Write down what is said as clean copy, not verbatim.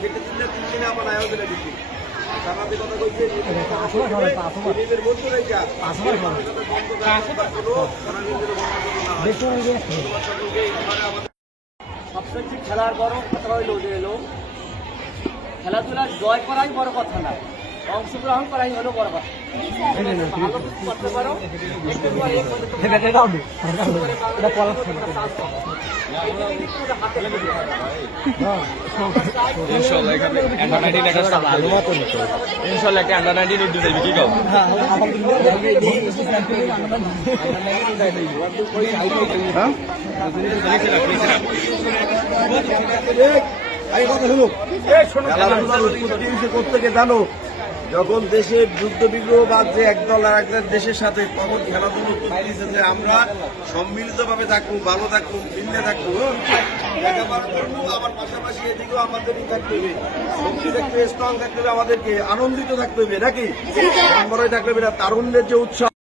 কেটে দিলে 3 দিনে আমার আয়োজনে দিচ্ছি সামাজিক কথা কইছে নিজের বন্ধু রেখা সবচেয়ে খেলার বড় কথা হইল যে খেলাধুলার জয় করাই বড় কথা না, অংশগ্রহণ করাই হলো বড় কথা। ভালো কিছু করতে পারো, একটু পরে ইনশাআল্লাহ এখানে আন্ডার 19 একটা ভালো মত নিতে ইনশাআল্লাহ একটা আন্ডার 19 নিতে যাবি কি কও প্রত্যেকে জানো যখন দেশের যুদ্ধ বিগ্রহ বাজছে একদল আর একদল দেশের সাথে তখন খেলাধুলো দিচ্ছে যে আমরা সম্মিলিতভাবে থাকবো, ভালো থাকবো, মিললে থাকবো, লেখাপড়া করবো, আবার পাশাপাশি এদিকেও আমাদেরই থাকতে হবে, শক্তি থাকতে হবে, স্ট্রং থাকতে হবে, আমাদেরকে আনন্দিত থাকতে হবে নাকি? নম্বরে থাকতে হবে, তারুণ্যের যে উৎসাহ